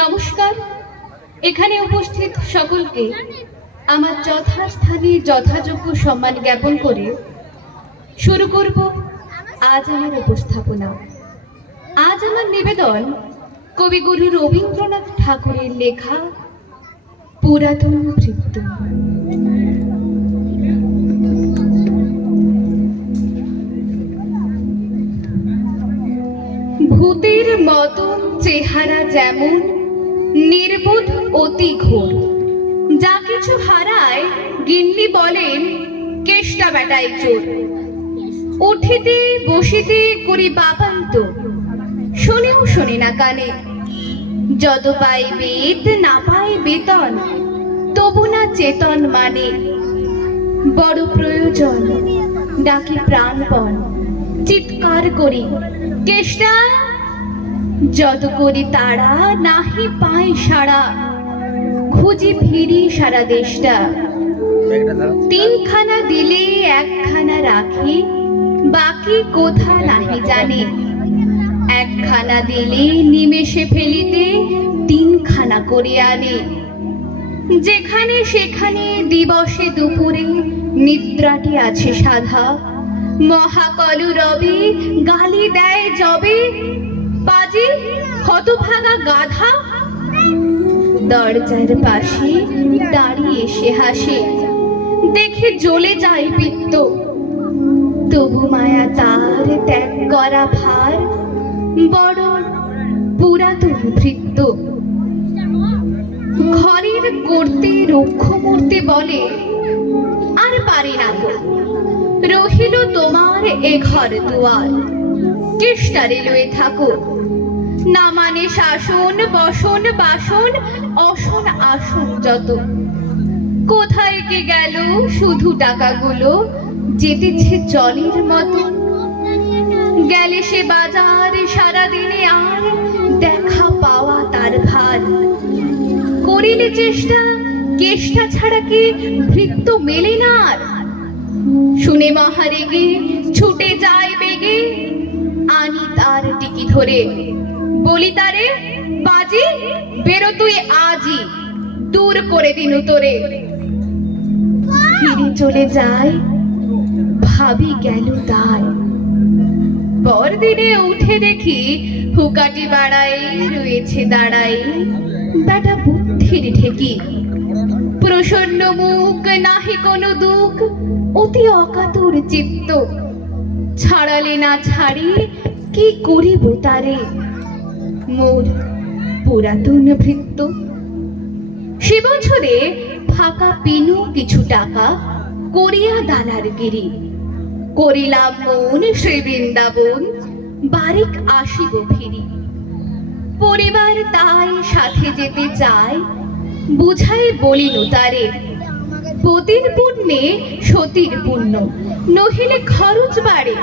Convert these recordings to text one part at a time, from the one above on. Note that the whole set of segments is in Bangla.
নমস্কার। এখানে উপস্থিত সকলকে আমার যথাস্থানে যথাযোগ্য সম্মান জ্ঞাপন করে শুরু করব আজ আমার উপস্থাপনা। আজ আমার নিবেদন কবিগুরু রবীন্দ্রনাথ ঠাকুরের লেখা পুরাতন বৃত্ত। ভূতের মতন চেহারা যেমন নির্বোধ অতি ঘোর, যা কিছু হারায় গিন্নি বলেন কেষ্টা বেটাই চোর। উঠিতে বসিতে করি বাবান্ত, শোনেও শোনে না কানে। যত পাই বেদ না পাই বেতন, তবু না চেতন মানে। বড় প্রয়োজন ডাকি প্রাণপণ, চিৎকার করি কেষ্টা। যত করি তারা নাহি পাই সারা, খুঁজি ফিরি সারা দেশটা। তিনখানা দিলে একখানা রাখি, বাকি কোথা নাহি জানে। একখানা দিলে নিমেষে ফেলিতে তিনখানা করে আনে। যেখানে সেখানে দিবসে দুপুরে নিদ্রাটি আছে সাধা। মহাকলু রবি গালি দেয় যবে, বাজে হতভাগা গাধা। দরজার পাশে দাঁড়িয়ে সে হাসে, দেখে জ্বলে যায় পিত্ত। তবু মায়া তার ত্যাগ করা ভার, বড় পুরাতন ভৃত্য। ঘরের করতে রক্ষ মূর্তি বলে, আর পারি না গো, রহিল তোমার এ ঘর দুয়ার। কেষ্টারে লয়ে থাকো, না মানে শাসন বসন বাসন অসন আসন যত। কোথায় কে গেল শুধু টাকাগুলো, যেতেছে জলের মতো। গেলে সে বাজার সারাদিনে আর দেখা পাওয়া তার ভার। করিলে চেষ্টা কেষ্টা ছাড়া কি ভৃত্য মেলে না আর। শুনে মহারেগে ছুটে যায় বেগে, আনি তার টিকি ধরে। বলি তারে, বাজি বেরো তুই আজই, দূর করে দিন তোরে। ফিরে চলে যায়, ভাবি গেল দায়। পরদিনে উঠে দেখি হুকাটি বাড়াই রয়েছে দাঁড়াই। বেটা বুদ্ধির ঠেকি, প্রসন্ন মুখ নাহি কোনো দুঃখ, অতি অকাতর চিত্ত। ছাড়ালে না ছাড়ি কি করিব তারে, মোর পুরাতন ভৃত্য। সে বছরে ফাঁকা পিনু কিছু টাকা করিয়া দালার গিরি। করিলাম মন শ্রী বৃন্দাবন, বারিক আসিব ফিরি। পরিবার তাই সাথে যেতে চায়, বুঝাই বলিল তারে। পতির পুণ্যে সতীর পুণ্য, নহিলে খরচ বাড়ে।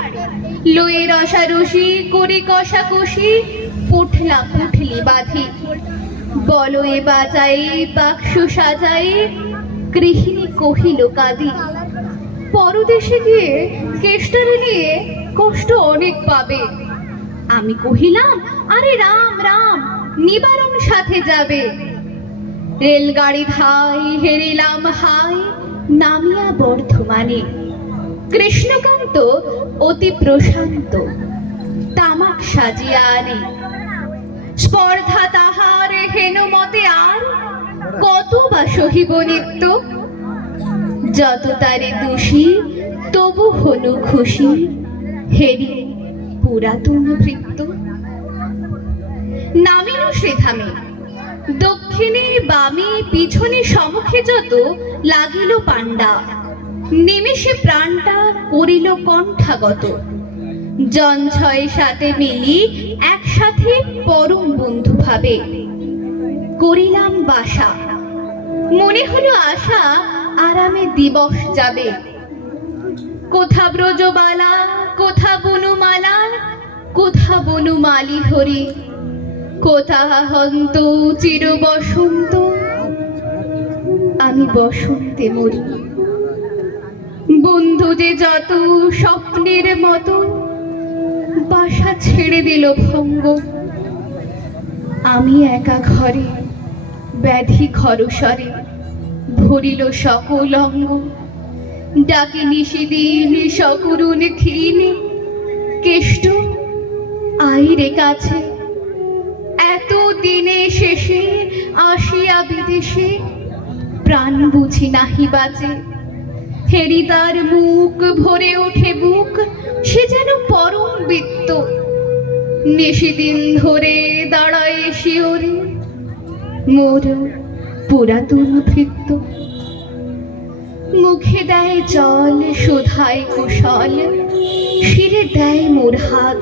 লয়ে রসারসি করি কষাকষি, পুঠলা পুঠলি বাঁধি। বলয়ে বাজাই বাক্স সাজাই, গৃহিণী কহিল কাঁদি। পরদেশে গিয়ে কেষ্টারে নিয়ে কষ্ট অনেক পাবে। আমি কহিলাম, আরে রাম রাম, নিবারণ সাথে যাবে। রেলগাড়ি ধাই হেরিলাম হাই, নামিয়া বর্ধমানে। কৃষ্ণকান্ত অতি প্রশান্ত, তামাক সাজিয়া আনে। স্পর্ধা তাহার হেন মতে আর, কত বা সহিব নিত্য। যত তারে দোষী তবু হনু খুশি, হেরি পুরাতন ভৃত্য। নামিল শ্রীধামে, দক্ষিণে বামে পিছনে সমুখে যত লাগিল পাণ্ডা। নিমেষে প্রাণটা করিল কণ্ঠাগত। জন ছয় সাথে মিলি একসাথে পরম বন্ধু ভাবে। করিলাম বাসা, মনে হলো আশা আরামে দিবস যাবে। কোথা ব্রজবালা, কোথা বনুমালা, কোথা বনুমালি হরি। কোথা হন্ত চির বসন্ত, আমি বসন্তে মরি। বন্ধু যে যত স্বপ্নের মতো, বাসা ছেড়ে দিল ভঙ্গ। আমি একা ঘরে ব্যাধি খরস্বরে ভরিল সকল অঙ্গ। ডাকে নিশিদিন সকরুণ ক্ষীণ, কেষ্ট আইরে কাছে। এত দিনে শেষে আসিয়া বিদেশে প্রাণ বুঝি নাহি বাঁচে। হেরিদার মুখ ভরে ওঠে বুক, সে যেন পরম বৃত্ত। নিশিদিন ধরে দাঁড়ায় শিওরে মোর পুরাতন ভৃত্য। মুখে দেয় জল শোধায় কুশল, শিরে দেয় মোর হাত।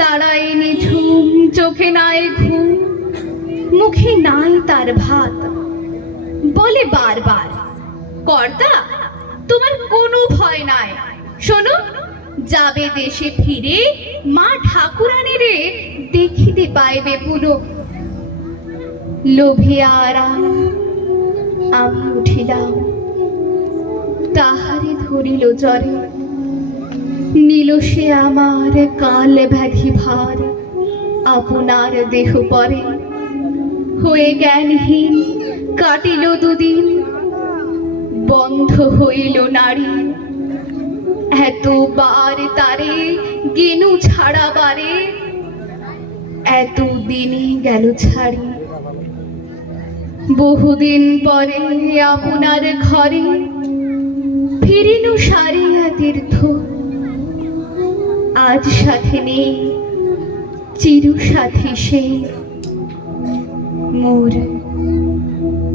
দাঁড়ায় নিঝুম, চোখে নাই ঘুম, মুখে নাই তার ভাত। বলে বারবার, কর্তা তোমার কোনো ভয় নাই। শোনো, যাবে দেশে ফিরে মা ঠাকুরানীরে দেখিতে পাইবে পুরো। লোভিয়া আরাম আমি উঠিলাম, তাহারে ধরিল জ্বরে। নিল সে আমার কাল ব্যাধি ভার, আপনার দেহ পরে। হয়ে জ্ঞানহীন কাটিল দুদিন, বন্ধ হইল নারী। এতবার তারে গেনু ছাড়াবারে, এত দিনে গেল ছাড়ি। বহুদিন পরে আপনার ঘরে ফিরিনু সারিয়া তীর্থ। আজ সাথে নেই চিরু সাথী সে মোর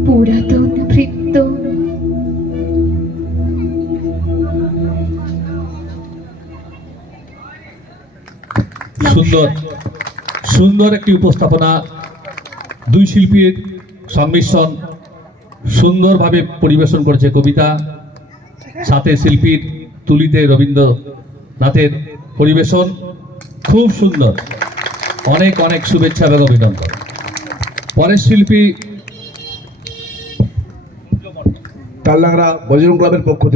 পুরাতন ভৃত্য। সুন্দর সুন্দর একটি উপস্থাপনা, দুই শিল্পীর সংমিশ্রণ সুন্দরভাবে পরিবেশন করেছে কবিতা, সাথে শিল্পীর তুলিতে রবীন্দ্রনাথের পরিবেশন খুব সুন্দর। অনেক অনেক শুভেচ্ছা এবং অভিনন্দন। পরের শিল্পী তালডাংরা বজরং ক্লাবের পক্ষ থেকে